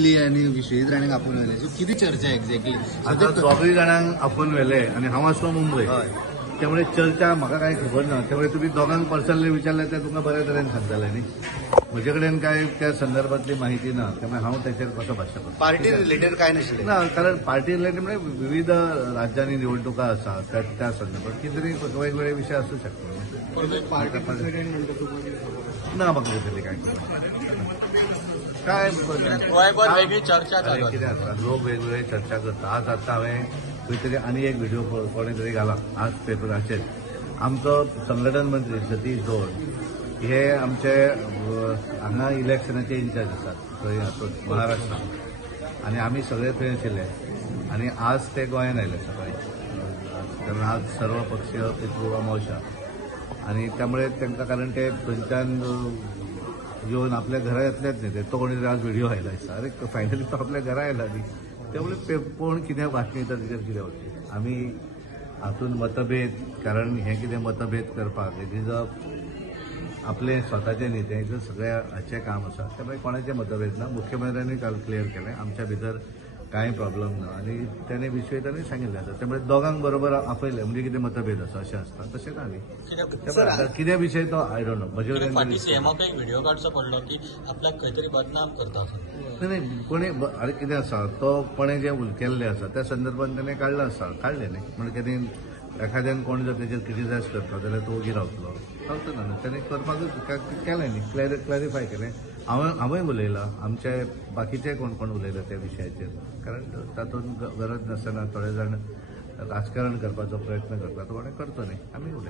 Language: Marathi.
आणि विश्वजीत राणेक आपोवन व्हेले किती चर्चा एक्झॅक्टली आता दोगूय जाणांक आपोवन व्हेले आणि हांव आसलो मुंबय त्यामुळे चर्चा म्हाका काय खबर ना त्यामुळे तुम्ही दोगांक पर्सनली विचारले ते तुमकां बऱ्या तरेन सांगतले न्ही म्हजे कडेन काय त्या संदर्भातली माहिती ना त्यामुळे हांव त्याचेर कसो भाश्य करता पार्टी रिलेटेड काय नाशिल्लें ना कारण पार्टी रिलेटेड म्हणजे विविध राज्यांनी निवडणुका आसात त्या संदर्भात कितेंतरी वेगवेगळे विषय असू शकतात ना म्हाका तरी काय काय वेगळी चर्चा कितें आसा लोक वेगवेगळे चर्चा करता आज आतां हांवें खंय तरी आनी एक व्हिडिओ कोणे तरी घाला आज पेपराचेर आमचो संघटन मंत्री सतीश धोळ हे आमचे हांगा इलेक्शनाचे इन्चार्ज आसात थंय हातूंत महाराष्ट्रात आनी आमी सगळे थंय आशिल्ले आनी आज ते गोंयांत आयले सकाळी कारण आज सर्वपक्षीय पितृ अमावस्या आनी त्यामुळे तांकां कारण ते थंयच्यान येवन आपल्या घरा येतलेच न्ही तो कोणी आज व्हिडिओ आयला दिसता अरे फायनली तो आपल्या घरा आयला न्ही त्यामुळे कोण कितें बातमी ताचेर कितें वचचे आमी हातूंत मतभेद कारण हे कितें मतभेद करपाक इट इज आपले स्वताचे न्ही तें सगळ्या हाचें काम आसा त्यामुळे कोणाचे मतभेद ना मुख्यमंत्र्यांनी काल क्लियर केलें आमच्या भितर कांय प्रॉब्लेम ना आनी त्याने विशय तांणी सांगिल्ले आसा त्यामुळे दोगांक बरोबर आपयले म्हणजे कितें मतभेद आसा अशें आसता तशें ना न्ही कितें विशय तो आय डोंट नो म्हजे कडेन सीएमाक एक व्हिडिओ काडचो पडलो की आपल्याक खंय तरी बदनाम करता नाही कोणी अरे कितें आसा तो कोणें जें उलकेल्लें आसा त्या संदर्भात ताणें काडला आसा काडलें न्ही म्हणजे कितें एखाद्यान कोण जर तेजेर क्रिटिसायज करता जाल्यार तो ओगी रावतलो रावचो ना ताणें करपाकूच केलें न्ही क्लॅरिफाय केलें हांवूय उलयलां आमचे बाकीचे कोण कोण उलयला त्या विशयाचेर कारण तातूंत गरज नासतना थोडे जाण राजकारण करपाचो प्रयत्न करता तो कोणें करचो न्ही आमी उलयता